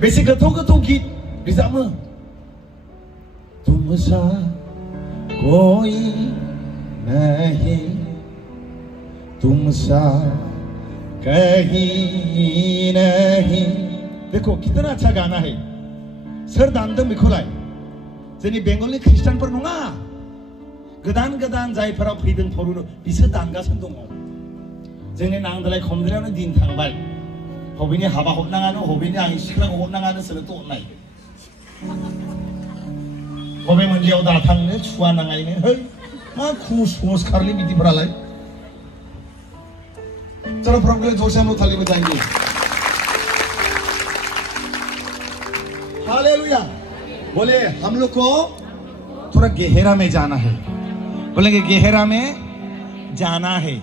बेसे गोथौ गीत रोजाबो तुमसा कोई नहीं तुमसा कहीं नहीं। देखो कितना अच्छा गाना है। सोर दानदों बेखौलाय? जोंनि बेंगलनि ख्रिस्टानफोर नङा, गोदान जायफोरा फैदों फरुनो बिसोर दानगासिनो दङ। जोंनि नांदोलाय खमद्रायावनो दिन थांबाय। हबेनि हाबा हरनाङानो, हबेनि आंनि सिख्लाखौ हरनाङानो सोलोंथ' हरनाय। हबे मोनसेयाव दा थांनो सुवा नाङायनो, है मा खुस खारलि बिदिफोरालाय। चलो प्रभु जोर से हम लोग थाली बजाएंगे। हालेलुया। बोले हम लोग को थोड़ा गहरा में जाना है। बोलेंगे गहरा में जाना है।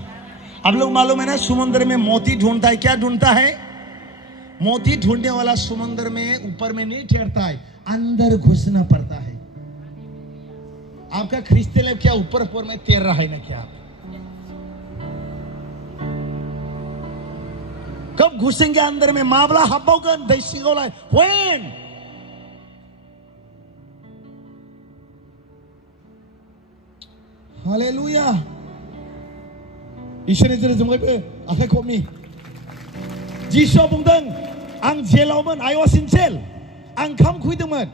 आप लोग मालूम है ना, समुद्र में मोती ढूंढता है। क्या ढूंढता है? मोती ढूंढने वाला समुद्र में ऊपर में नहीं ठहरता है, अंदर घुसना पड़ता है। आपका क्रिस्टल है क्या ऊपर में तैर रहा है ना? क्या कब घुसेंगे अंदर में? मावला हब्बोगन दैसिगोला व्हेन? हालेलुया। इसोरनि जोंबो आखाइ खबनि। जिसुआ बुंदों आं जेलावमोन, I was in jail। आं ओंखाम खुयदोंमोन,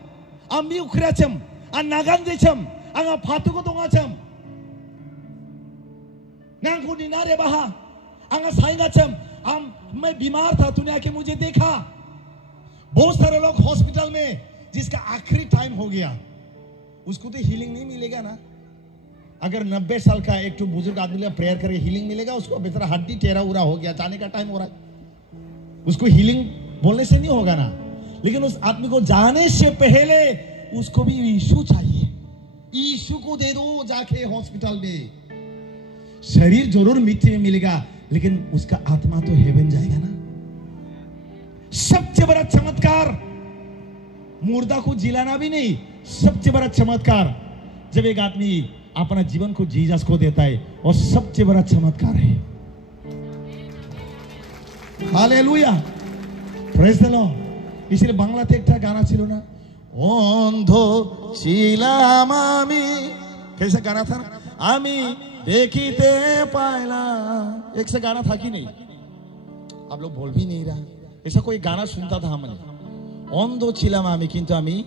आं मि उखैराचोम, आं नागानदैचोम, आंहा फाथोखौ दङाचोम, नांगौ दिनारे बाहा, आंहा साइनाचोम, मैं बीमार था, तूने आके मुझे देखा। बहुत सारे लोग हॉस्पिटल में जिसका आखिरी टाइम हो गया, उसको तो हीलिंग नहीं मिलेगा ना। अगर 90 साल का एक तो बुजुर्ग आदमी का प्रेयर करे हीलिंग मिलेगा उसको? बेचारा हड्डी टेरा उरा हो गया, जाने का टाइम हो रहा है, उसको हीलिंग बोलने से नहीं होगा ना। लेकिन उस आदमी को जाने से पहले उसको भी यीशु चाहिए। यीशु को दे दो जाके हॉस्पिटल में। शरीर जरूर मिट्टी में मिलेगा, लेकिन उसका आत्मा तो हेवन जाएगा ना। सबसे बड़ा चमत्कार मुर्दा को जिलाना भी नहीं, सबसे बड़ा चमत्कार जब एक आदमी अपना जीवन को जीसस को देता है, और सबसे बड़ा चमत्कार है। Hallelujah, praise the Lord. इसलिए बांग्लाते एक गाना छिलो ना, अंधो छिलाम आमी, कैसा गाना था ना, आमी देखिते पायला। एक से गाना था कि नहीं? आप लोग बोल भी नहीं रहा। ऐसा कोई गाना सुनता था हमने, अंधो छिलाम आमी किंतु आमी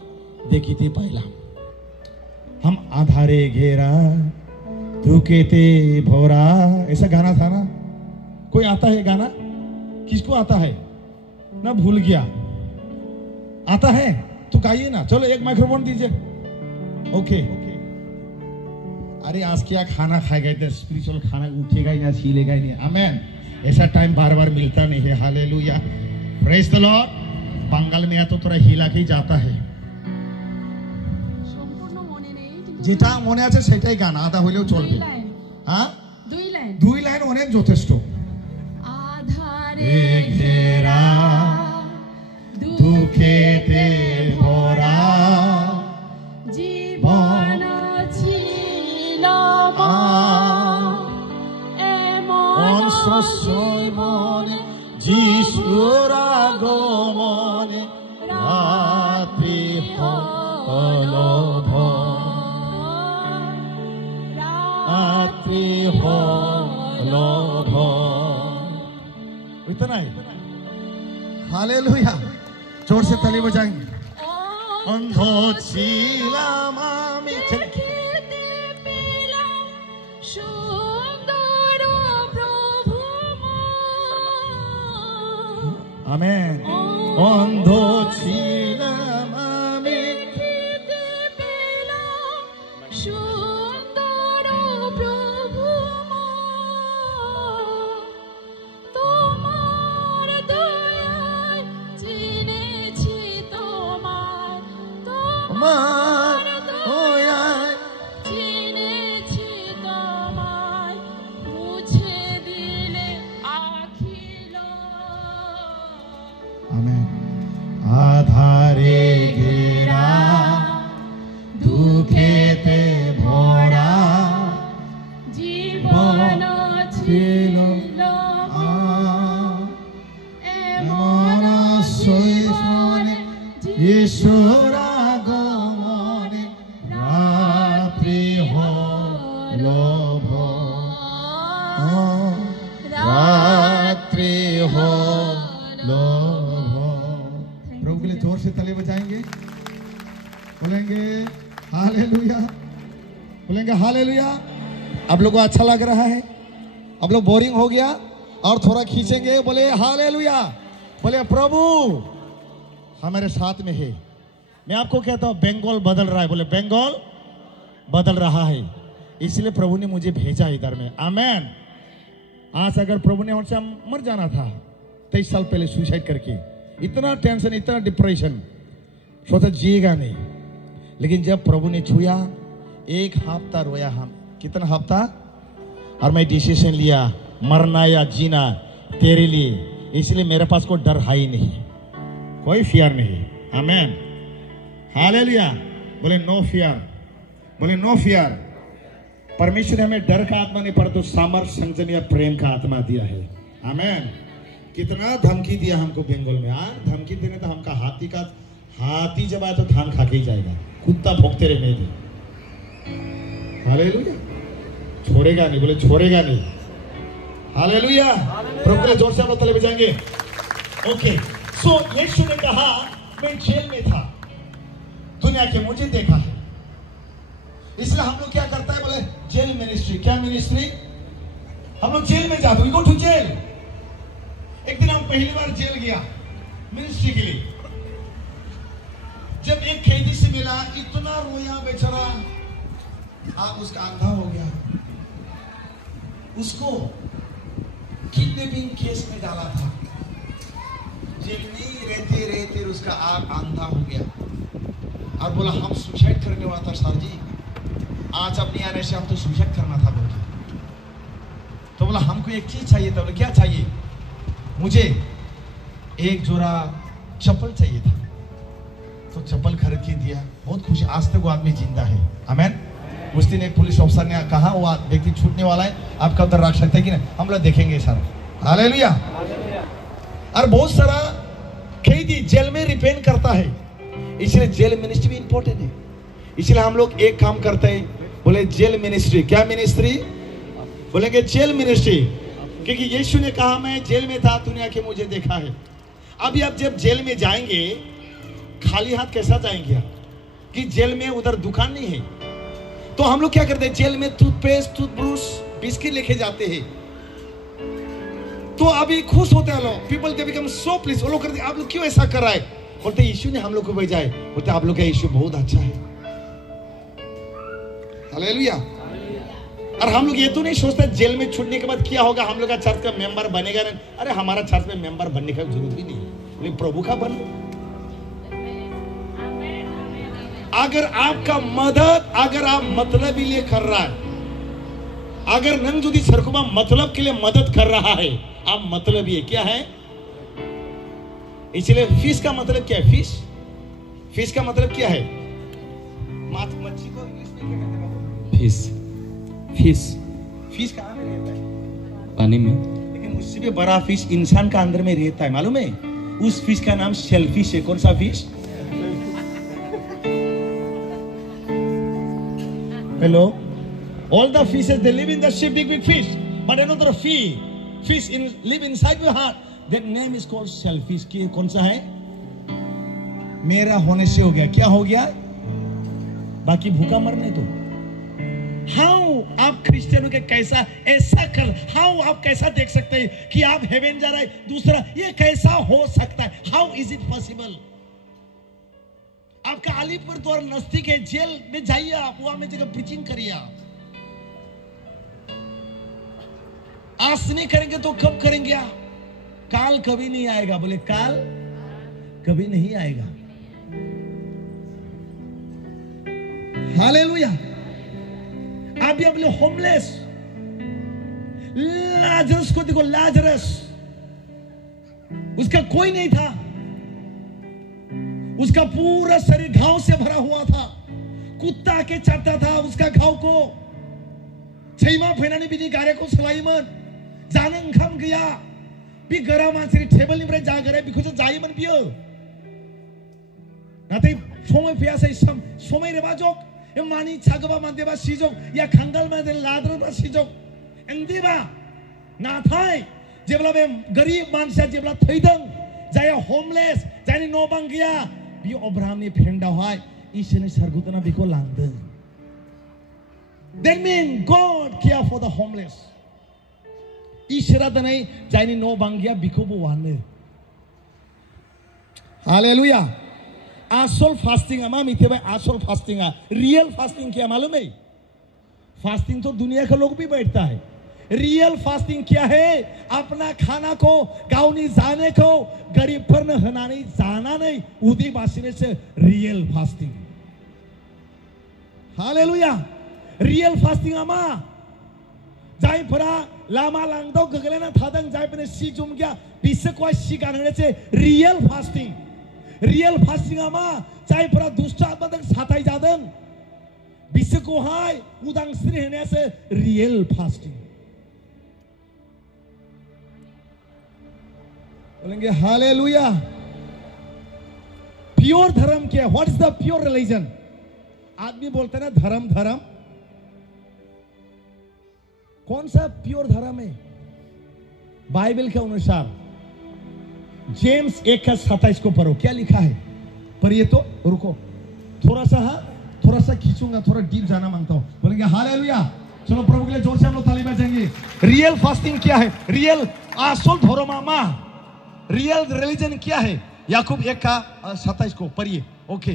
देखिते पायला। हम आधारे घेरा धुकेते भोरा, ऐसा गाना था ना। कोई आता है गाना? किसको आता है ना? भूल गया। आता है तो गाइए ना। चलो एक माइक्रोफोन दीजिए। ओके। अरे आज क्या खाना खाएगा? इधर स्पिरिचुअल खाना उठेगा ही ना, छीलेगा ही नहीं। आमेन। ऐसा टाइम बार बार मिलता नहीं है। Hallelujah, praise the Lord. Bengal में या तो थोड़ा हिला के जाता है। যেটা মনে আছে সেটাই গান, আধা হইলেও চলবে। হ্যাঁ, দুই লাইন অনেক যথেষ্ট। আধারে ঘেরা দুঃখেতে ভরা জীবন ছিল এমন শস্যই মনে যিশুর আগমনে রাত্রি হলো इतना ही। हालेलुया, जोर से ताली बजाएंगे। अंधो छिलाम आमी, आमेन। अंधो छिलाम आमी आधारे घेरा दुखेते भरा जीवन ছিল এমন সইসনে ঈশ্বর আগমনে রাত্রি হলো रात्रि हलो। प्रभु के लिए जोर से ताली बजाएंगे, बोलेंगे हालेलुया, बोलेंगे हालेलुया। आप लोग को अच्छा लग रहा है? आप लोग बोरिंग हो गया और थोड़ा खींचेंगे, बोले हालेलुया, बोले प्रभु हमारे साथ में है। मैं आपको कहता हूं बंगाल बदल रहा है, बोले बंगाल बदल रहा है, इसलिए प्रभु ने मुझे भेजा इधर में। आमेन। आज अगर प्रभु ने हमसे मर जाना था 23 साल पहले सुसाइड करके, इतना टेंशन, इतना डिप्रेशन, सोचा जिएगा नहीं, लेकिन जब प्रभु ने छुआ, एक हफ्ता रोया हम। कितना हफ्ता? और मैं डिसीजन लिया मरना या जीना तेरे लिए, इसलिए मेरे पास कोई डर है ही नहीं, कोई फियर नहीं। आमेन, हालेलुया। बोले नो फियर, बोले नो फियर। परमेश्वर ने हमें डर का आत्मा नहीं पर तो सामर्थ, संजन या प्रेम का आत्मा दिया है। आमेन। कितना धमकी दिया हमको बंगाल में यार, धमकी देने तो हमका हाथी जब आए तो धान खा के ही जाएगा, कुत्ता भोंकते रहने दे। हालेलुया। छोड़ेगा नहीं, बोले छोड़ेगा नहीं। हालेलुया। प्रभु के जोर से हम तले बजाएंगे। ओके, सो यीशु ने कहा मैं जेल में था, दुनिया के मुझे देखा है, इसलिए हम लोग क्या करता है, बोले जेल मिनिस्ट्री। क्या मिनिस्ट्री? हम लोग जेल में जाते, वी गो टू जेल। एक दिन हम पहली बार जेल गया मिनिस्ट्री के लिए। जब एक कैदी से मिला, इतना रोया बेचारा, आप उसका अंधा हो गया। उसको किडनैपिंग केस में डाला था, जेल में रहते रहते उसका आंख अंधा हो गया और बोला हम सुसाइड करने वाला था सर जी, आज अपने आने से हम तो सुसाइड करना था बोल के। तो बोला हमको एक चीज चाहिए था। बोले क्या चाहिए? मुझे एक जोड़ा चप्पल चाहिए था, तो चप्पल खरीद के दिया। बहुत खुशी, आज तक वो आदमी जिंदा है। आमेन। उस दिन एक पुलिस ऑफिसर ने कहा वो व्यक्ति छूटने वाला है, आपका उधर रख सकते हैं कि नहीं? हम लोग देखेंगे सर। हालेलुया। और बहुत सारा कैदी जेल में रिपेन करता है, इसलिए जेल मिनिस्ट्री भी इंपॉर्टेंट है। इसलिए हम लोग एक काम करते हैं, बोले जेल मिनिस्ट्री। क्या मिनिस्ट्री? बोलेंगे जेल मिनिस्ट्री, क्योंकि यीशु ने कहा मैं जेल में था, दुनिया के मुझे देखा है। अभी आप जब जेल में जाएंगे खाली हाथ कैसा जाएंगे आप? कि जेल में उधर दुकान नहीं है, तो हम लोग क्या करते हैं, जेल में टूथपेस्ट, टूथब्रश, बिस्किट लेके जाते हैं। तो अभी खुश होते हैं लोग, people they become so please. वो लोग करते आप लोग क्यों ऐसा कर रहा है? बोलते यीशु ने हम लोग को भेजा है। बोलते आप लोग का यीशु बहुत अच्छा है। हालेलुया। और हम लोग ये तो नहीं सोचते जेल में छूटने के बाद क्या होगा, हम लोग का चर्च का मेंबर बनेगा नहीं। अरे हमारा चर्च में मेंबर बनने का जरूरत भी नहीं है, लेकिन प्रभु का बनो। अगर आपका मदद, अगर आप मतलब के लिए कर रहा है, अगर नंग जुदी सरकुमा मतलब के लिए मदद कर रहा है, आप मतलब ये क्या है? इसलिए फिश का मतलब क्या है? फिश का मतलब क्या है? मच्छी को इंग्लिश में क्या कहते हैं? फिश कहाँ में रहता है? पानी में। लेकिन उससे भी बड़ा फिश इंसान का अंदर में रहता है, मालूम है? उस फिश का नाम शेलफिश है। कौन सा fish? Hello? All the fishes, they live in the sea, big fish. But another fish live inside your heart. That name is called shellfish. कौन सा है? मेरा होने से हो गया। क्या हो गया? बाकी भूखा मरने तो। How आप क्रिश्चियनों के कैसा ऐसा कर? How आप कैसा देख सकते हैं कि आप हेवन जा रहे हैं? दूसरा, ये कैसा हो सकता है? How is it possible? आपका अलीपुर द्वार नजदीक है, जेल में जाइए आप, वहां में जगह प्रीचिंग करिए आप। आज नहीं करेंगे तो कब करेंगे आप? काल कभी नहीं आएगा। बोले काल कभी नहीं आएगा। हालेलुया। अभी अपने होमलेस लाजरस को देखो, लाजरस उसका कोई नहीं था, उसका पूरा शरीर घाव से भरा हुआ था, कुत्ता के चाटता था उसका घाव को। छैमा फैनाने बिनी गारे को सलाइमन जानन खम गया बि गरा मानसिनि टेबल निफ्राय जागरे बिखौ जायोमोन बियो। नाथाय समय फैयासै समय रेबा जग मानि छागोबा मानदेबा सिजग या खांगाल मानदे लाद्रबा सिजग एंदिबा नाथाय जेब्ला बे गरिब मानसिया जेब्ला थैदों जाया होमलेस जायनि न' बां गैया बि अब्राहामनि फेन्दावहाय इसोरनि सोरगोदना बेखौ लांदों. That means God care for the homeless. इसोरा दिनै जायनि न' बां गैया बिखौबो वानो. हालेलुया. आसल फास्टिंग मा मिथेबाय आसल फास्टिंग रियल फास्टिंग क्या मालूम है? फास्टिंग तो दुनिया के लोग भी बैठता है. रियल फास्टिंग क्या है? अपना खाना को गावनी जाने को गरीब पर न हनाने जाना नहीं उदी बासिने से real fasting. Hallelujah. Real fasting आमा जायफोरा लामा लांदाव गोग्लैना थादों जायफोरनो सि जोम गैया बिसोरखौहाय सि गानहोनायसो रियल फास्टिं. रियल फास्टिंआ मा जायफोरा दुष्ट आत्माजों साथाय जादों बिसोरखौहाय उदांस्रि होनायासो रियल फास्टिं. बोलेंगे हालेलुया. प्योर धर्म क्या है? What is the pure religion? आदमी बोलते हैं ना धर्म धर्म. कौन सा प्योर धर्म है? बाइबल के अनुसार जेम्स 1:27 को पढ़ो. क्या लिखा है? पढ़िए तो. रुको थोड़ा सा खींचूंगा. थोड़ा डीप जाना मांगता हूं. बोलेंगे हालेलुया. चलो प्रभु के लिए जोर से हम लोग ताली बजाएंगे. रियल फास्टिंग क्या है? रियल आसल धर्म रियल रिलीजन क्या है? याकूब 1:27 को पढ़िए. ओके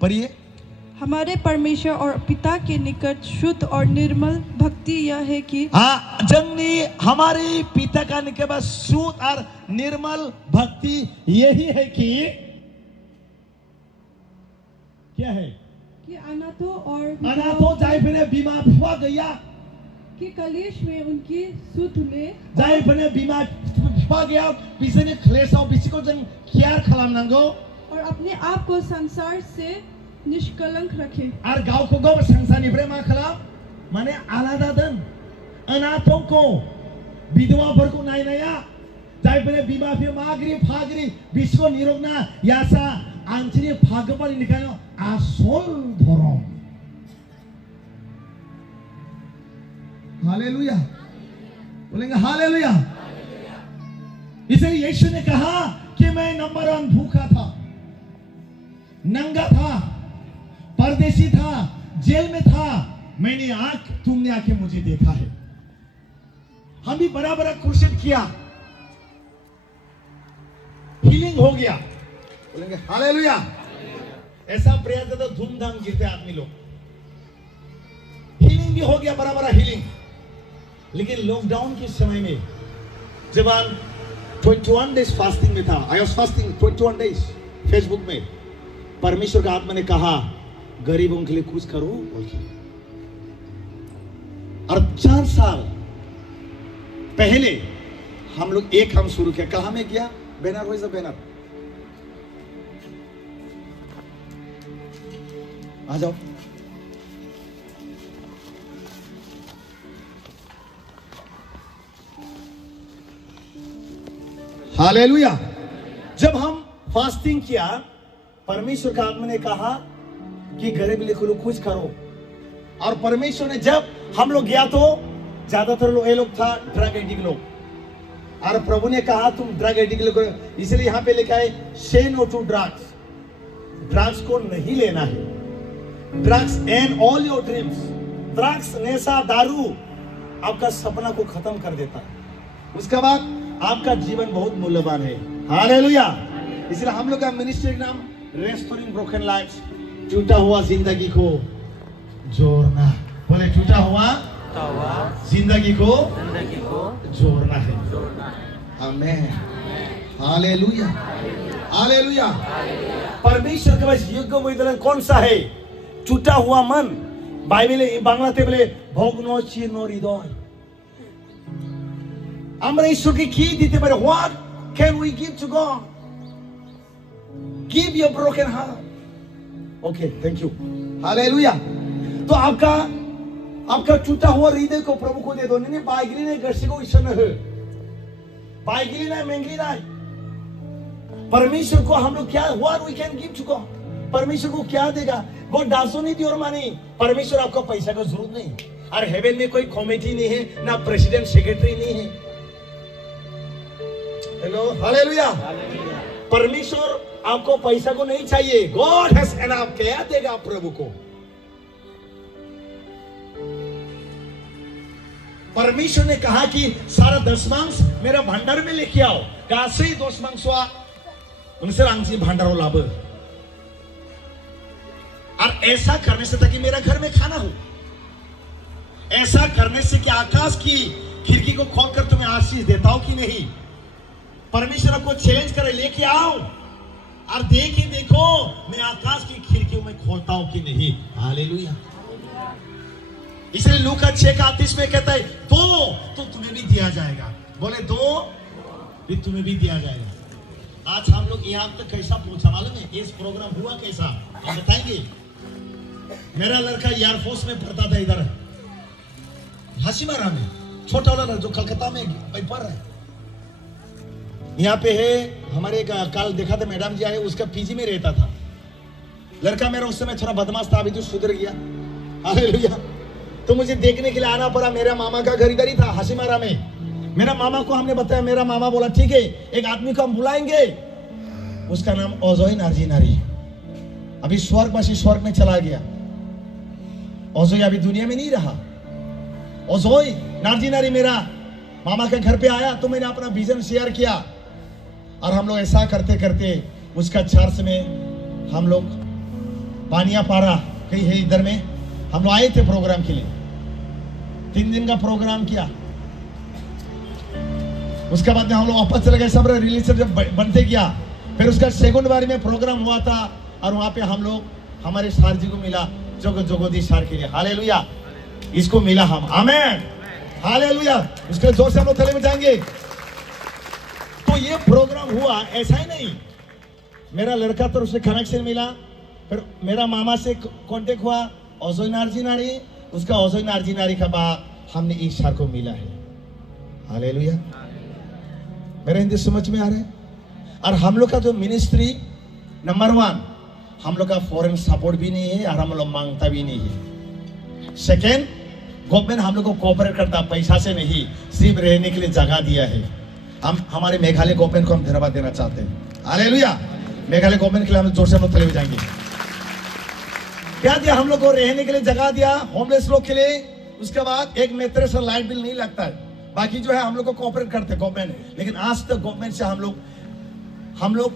पढ़िए. हमारे परमेश्वर और पिता के निकट शुद्ध और निर्मल भक्ति यह है कि जंगली हमारे पिता का निकट शुद्ध और निर्मल भक्ति यही है कि क्या है? कि अनाथों जायफोरनो बिमा बिफा गैया कि कलेश में उनकी सुध ले जायफोरनो बिमा बिफा गैया बिसोरनि क्लेशाव बिसोरखौ जों केयार खालामनांगौ और अपने आप को संसार से निष्कलंक रखे. और गाव को गाव संसारनिफ्राय मा खालाम माने आलादा दोन. अनाथोंखौ विधवाफोरखौ नायनाया जायफोरनो बिमा बिफा माग्रि फाग्रि बिसोरखौ निरगना यासा आंथिनि फागोबानि निखानो आसल धर्म. हालेलुया. बोलेंगे हालेलुया. इसलिए यीशु ने कहा कि मैं नंबर 1 भूखा था, नंगा था, परदेशी था, जेल में था. मैंने तुमने आके मुझे देखा है. हम भी बड़ा बड़ा क्रूसेड किया, हीलिंग हो गया. बोलेंगे हालेलुया. ऐसा प्रयास तो धूमधाम गिरते आदमी लोग. हीलिंग भी हो गया, बड़ा बड़ा हीलिंग. लेकिन लॉकडाउन के समय में जब 21 डेज फास्टिंग में था, I was fasting 21 days. Facebook में परमेश्वर का आत्मा ने कहा गरीबों के लिए कुछ करो बोल के. और 4 साल पहले हम लोग एक काम शुरू किया. कहां में किया? बैनर हो बैनर आ जाओ. हालेलुया. जब हम फास्टिंग किया परमेश्वर का आत्मा ने कहा कि गरीब लोग कुछ करो. और परमेश्वर ने जब हम लोग गया तो ज्यादातर लोग ये लोग था ड्रग एडिक्ट लोग. और प्रभु ने कहा तुम ड्रग एडिक्ट लोग, इसलिए यहाँ पे लिखा है से नो टू ड्रग्स. ड्रग्स को नहीं लेना है. Drugs and all your dreams. Drugs नशा दारू आपका सपना को खत्म कर देता है. उसके बाद आपका जीवन बहुत मूल्यवान है. हालेलुया. इसलिए हम लोग का मिनिस्ट्री का नाम रेस्टोरिंग ब्रोकन लाइव्स. टूटा हुआ जिंदगी को जोड़ना. बोले टूटा हुआ जिंदगी को जोड़ना है. आमेन. हालेलुया. हालेलुया. परमेश्वर के पास योग्य उम्मीदवार कौन सा है? टूटा हुआ मन. बाइबल बांग्लाते बोले भोगनो चीर्नो हृदय. আমরা ঈশ্বরকে কি দিতে পারি? What can we give to God? Give your broken heart. Okay, thank you. Hallelujah. तो आपका टूटा हुआ हृदय को प्रभु को दे दो. नहीं बाइगली नहीं गरसी को ईश्वर ने है. बाइगली नहीं मेंगली नहीं परमेश्वर को हम लोग क्या, what we can give to God, परमेश्वर को क्या देगा? God doesn't need your money. परमेश्वर आपको पैसा का जरूरत नहीं। और हेवन में कोई कमेटी नहीं है, ना प्रेसिडेंट सेक्रेटरी नहीं है। Hello, hallelujah. परमेश्वर आपको पैसा को नहीं चाहिए। God has enough. क्या देगा प्रभु को? परमेश्वर ने कहा कि सारा दशमांश मेरा भंडार में लेके आओ। गासै दशमांशआ नोंसोर आंनि भंडाराव लाबो। और ऐसा करने से ताकि मेरा घर में खाना हो, ऐसा करने से कि आकाश की खिड़की को खोलकर तुम्हें आशीष देता हूं कि नहीं। परमेश्वर आपको चैलेंज करे, लेके आओ और देखो मैं आकाश की खिड़कियों में खोलता हूं कि नहीं। हालेलुया। इसलिए लूका 6:38 में कहता है, दो तो तुम्हें भी दिया जाएगा। बोले दो भी तुम्हें भी दिया जाएगा। आज हम लोग यहाँ तक कैसा पहुंचा मालूम है? इस प्रोग्राम हुआ कैसा हम बताएंगे। मेरा लड़का एयरफोर्स में पढ़ता था, इधर हाशिमारा में, छोटा वाला जो कलकत्ता में पढ़ रहा है। यहाँ पे है हमारे कल देखा था मैडम जी आए, उसका पीजी में रहता था लड़का मेरा। उस समय थोड़ा बदमाश था, अभी तो सुधर गया। हालेलुया। तो मुझे देखने के लिए आना पड़ा। मेरा मामा का घर इधर ही था, हाशिमारा में। मेरा मामा को हमने बताया, मेरा मामा बोला ठीक है, एक आदमी को हम बुलाएंगे, उसका नाम ओजोई नार्जिनारी। अभी स्वर्गवासी स्वर्ग में चला गया। ओजोई अभी दुनिया में नहीं रहा। ओजोई नार्जिनारी मेरा मामा के घर पे आया तो मैंने अपना विजन शेयर किया। और हम लोग ऐसा करते करते उसका चर्च में हम लोग पानिया पारा कहीं है इधर में, हम लोग आए थे प्रोग्राम के लिए। 3 दिन का प्रोग्राम किया। उसके बाद में हम लोग वापस चले गए। सब रिलीजन जब बनते गया, फिर उसका सेकंड बार में प्रोग्राम हुआ था और वहां पे हम लोग हमारे सार जी को मिला, जोगोदी सार के लिए। हालेलुया। इसको मिला हम। आमेन। हालेलुया। उसके जोर से हम लोग थले में जाएंगे। तो ये प्रोग्राम हुआ, ऐसा ही नहीं। मेरा लड़का तो उससे कनेक्शन मिला, फिर मेरा मामा से कांटेक्ट हुआ, ओजोई नार्जिनारी। उसका ओजोई नार्जिनारी का बाद हमने इस सार को मिला है। हालेलुया। मेरा हिंदी समझ में आ रहा है? और हम लोग का जो मिनिस्ट्री नंबर 1, हम लोग का फॉरेन सपोर्ट भी नहीं है और हम लोग मांगता भी नहीं है। सेकेंड, गवर्नमेंट हम लोग को कोऑपरेट करता, पैसा से नहीं, सिर्फ रहने के लिए जगह दिया है। हम हमारे मेघालय गवर्नमेंट को हम धन्यवाद देना चाहते हैं। हालेलुया। मेघालय गवर्नमेंट के लिए हम जोर से हम लोग चले जाएंगे। क्या दिया हम लोग को? रहने के लिए जगह दिया, होमलेस लोग के लिए। उसके बाद एक मैट्रेस और लाइट बिल नहीं लगता है। बाकी जो है हम लोग को कोऑपरेट करते गवर्नमेंट। लेकिन आज तक गवर्नमेंट से हम लोग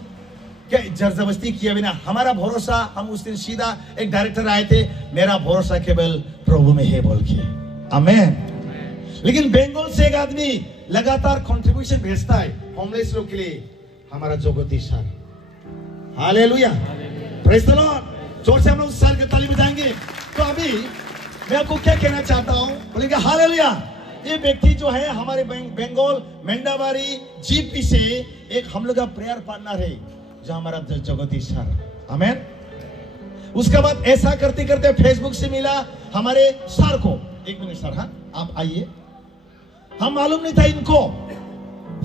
क्या जबरदस्ती किया बिना, हमारा भरोसा, हम उस दिन सीधा एक डायरेक्टर आए थे, मेरा भरोसा केवल प्रभु में है बोल के। आमेन। लेकिन बंगाल से एक आदमी लगातार कंट्रीब्यूशन भेजता है होमलेस लोग के लिए, हमारा Jogodi sir. Hallelujah. Praise the Lord. जोर से हम लोग सर के ताली बजाएंगे। तो अभी मैं आपको क्या कहना चाहता हूं, बोलेंगे हालेलुया। ये व्यक्ति जो है हमारे बंगाल मेंडाबारी जीपी से एक हम लोग का प्रेयर पार्टनर है, जो हमारा जोगोदी सर। आमेन। उसके बाद ऐसा करते करते फेसबुक से मिला हमारे सर को। 1 मिनट सर, हाँ आप आइए। हम मालूम नहीं था इनको,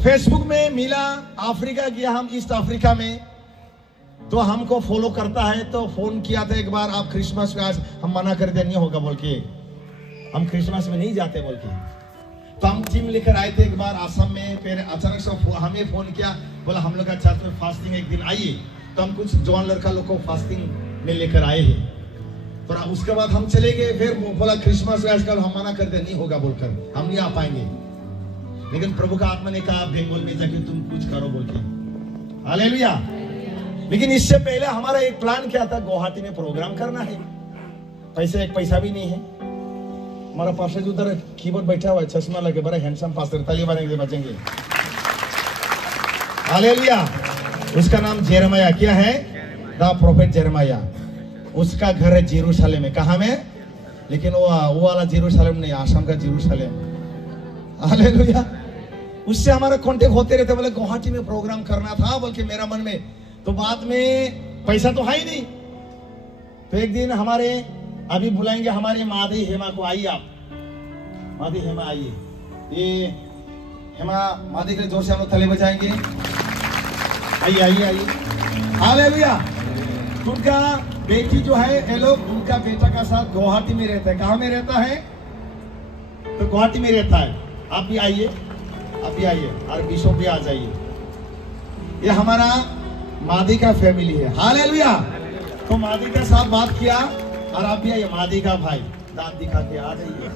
फेसबुक में मिला। अफ्रीका गया हम, ईस्ट अफ्रीका में, तो हमको फॉलो करता है। तो फोन किया था एक बार, आप क्रिसमस में, आज हम मना कर दिया नहीं होगा बोल के, हम क्रिसमस में नहीं जाते बोल के। तो हम टीम लेकर आए थे एक बार आसाम में। फिर अचानक से हमें फोन किया, बोला हम लोग का चर्च में फास्टिंग एक दिन आइए। तो हम कुछ जवान लड़का लोग को फास्टिंग में लेकर आए हैं। तो उसके बाद हम चले गए। फिर बोला क्रिसमस आजकल हम मना कर दे, नहीं होगा बोलकर, हम नहीं आ पाएंगे। लेकिन प्रभु का आत्मा ने कहा बंगाल में जाके तुम कुछ करो बोल के। हालेलुया। लेकिन इससे पहले हमारा एक प्लान क्या था, गुवाहाटी में प्रोग्राम करना है। एक पैसा भी नहीं है। हमारा पास्टर जो उधर कीबोर्ड बैठा हुआ है, चश्मा लगे, बड़ा हैंडसम पास्टर, ताली बजाएंगे बचेंगे। हालेलुया। उसका नाम जेरेमाया। क्या है? The prophet Jeremiah. उसका घर है जेरूशलेम में। कहाँ में? लेकिन वो वाला जेरूशलेम नहीं, आसाम का जेरूशलेम। हालेलुया। उससे हमारा कांटेक्ट होते रहते। बोले गुवाहाटी में प्रोग्राम करना था बोल के मेरा मन में। तो बाद में पैसा तो है ही नहीं। तो एक दिन हमारे अभी बुलाएंगे हमारे मादी हेमा को, आइए आप। मादी हेमा आइए। ये हेमा मादी के जोर से हम लोग थले बजाएंगे। आइए आइए आइए। हालेलुया। उनका बेटी जो है ये लोग उनका बेटा का साथ गुवाहाटी में रहता है। कहाँ में रहता है? तो गुवाहाटी में रहता है। आप भी आइए, आप भी आइए और बिशप भी आ जाइए। ये हमारा मादी का फैमिली है। हालेलुया। तो मादी के साथ बात किया और आप भी आइए। मादी का भाई दांत दिखा के आ जाइए।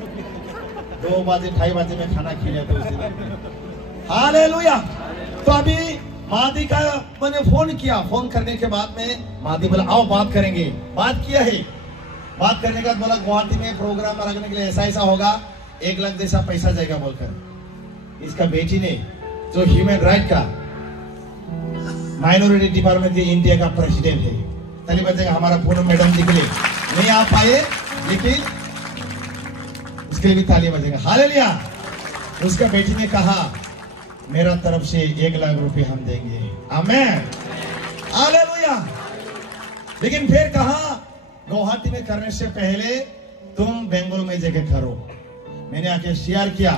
2 बजे 2:30 बजे में खाना खिलाए थे उस दिन। हालेलुया। तो अभी मादी का मैंने फोन किया। फोन करने के बाद में मादी बोला आओ बात करेंगे। बात किया है। बात करने के बाद बोला गुवाहाटी में प्रोग्राम रखने के लिए ऐसा ऐसा होगा, 1 लाख जैसा पैसा जाएगा बोलकर। इसका बेटी ने जो ह्यूमन राइट का माइनॉरिटी डिपार्टमेंट के इंडिया का प्रेसिडेंट है। ताली बजाएगा। हमारा पूनम मैडम निकले, नहीं आ पाए लेकिन उसके लिए भी ताली बजाएगा। हालेलुया। उसका बेटी ने कहा मेरा तरफ से 1 लाख रुपए हम देंगे। आमेन। हालेलुया। लेकिन फिर कहा गुवाहाटी में करने से पहले तुम बेंगल में जगह करो। मैंने आके शेयर किया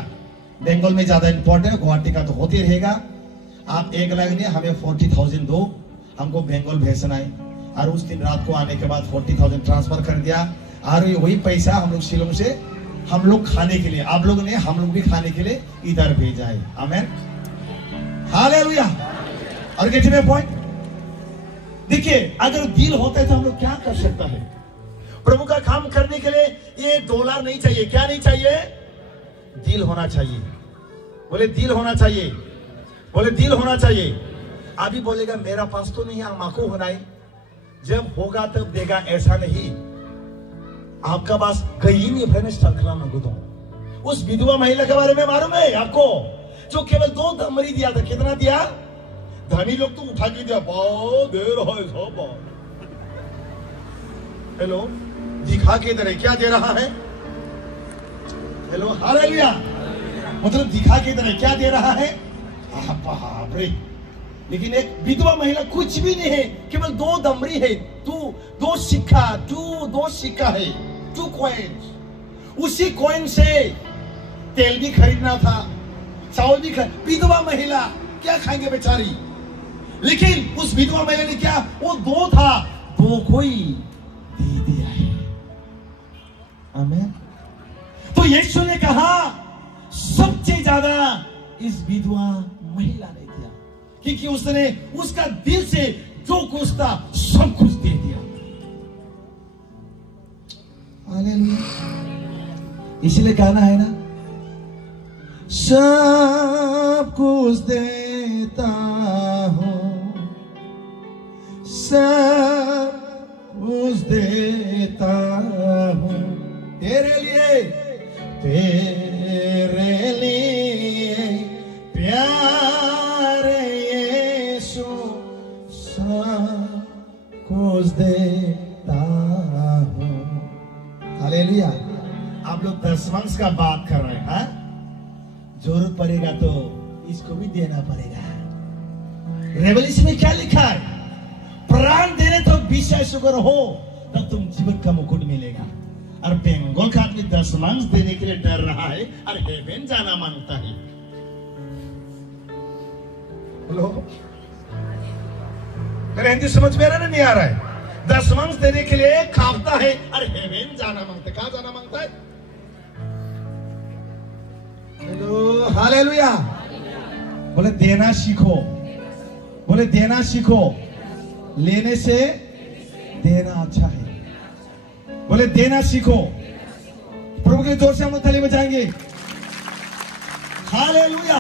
बेंगल में ज्यादा इंपॉर्टेंट है, गुवाहाटी का तो होते रहेगा। आप 1 लाख नहीं हमें 40,000 दो, हमको बेंगल भेजना है। और उस दिन रात को आने के बाद 40,000 ट्रांसफर कर दिया और वही पैसा हम लोग शिलोंग से हम लोग खाने के लिए, आप लोगों ने हम लोग भी खाने के लिए इधर भेजा है। आमेन। हालेलुया। और गेट में पॉइंट देखिए, अगर दिल होता है तो हम लोग क्या कर सकता है? प्रभु का काम करने के लिए ये डॉलर नहीं चाहिए। क्या नहीं चाहिए? दिल होना चाहिए। बोले दिल होना चाहिए। बोले दिल होना चाहिए। अभी बोलेगा मेरा पास तो नहीं, आंखों होना है, जब होगा तब देगा, ऐसा नहीं। आपका पास कहीं नहीं भैंस टंकला मंगू दो। उस विधवा महिला के बारे में मालूम है आपको, जो केवल 2 दमरी दिया था। कितना दिया? धनी लोग तो उठा के दिया, बहुत दे रहा है सब। हेलो, दिखा के दे रहे, क्या दे रहा है? Hello, hallelujah. मतलब दिखा के दे रहे, क्या दे रहा है? बाप रे। लेकिन एक विधवा महिला कुछ भी नहीं है, केवल 2 दमरी है। 2 सिक्का, 2 सिक्का है, 2 कॉइन्स। उसी कॉइन से तेल भी खरीदना था, चावल भी खरीद। विधवा महिला क्या खाएंगे बेचारी? लेकिन उस विधवा महिला ने क्या, वो 2 था, 2 कोई दे दिया है। आमीन। तो यीशु ने कहा सबसे ज्यादा इस विधवा महिला ने दिया, क्योंकि उसने उसका दिल से जो कुछ था सब कुछ दे दिया। हालेलुया। इसलिए गाना है ना, सब कुछ देता हूं, सब कुछ देता हूं तेरे लिए, तेरे लिए प्यारे यीशु, सब कुछ देता हूं। हालेलुया। आप लोग दशमांश का बात कर रहे हैं। जरूरत पड़ेगा तो इसको भी देना पड़ेगा। रेवल्यूशन में क्या लिखा है? प्राण देने तो विशेष शुक्र हो तब तुम जीवन का मुकुट मिलेगा। और बेंगल का आदमी दशमांश देने के लिए डर रहा है और हेवन जाना मांगता है। हेलो, हिंदी समझ में नहीं आ रहा है? दशमांश देने के लिए कांपता है और हेवन जाना मांगता है। कहां जाना मांगता है? Hello, hallelujah. बोले देना सीखो, बोले देना सीखो। लेने से देना अच्छा है। बोले देना सीखो। प्रभु के जोर से हम लोग ताली बजाएंगे। हालेलुया।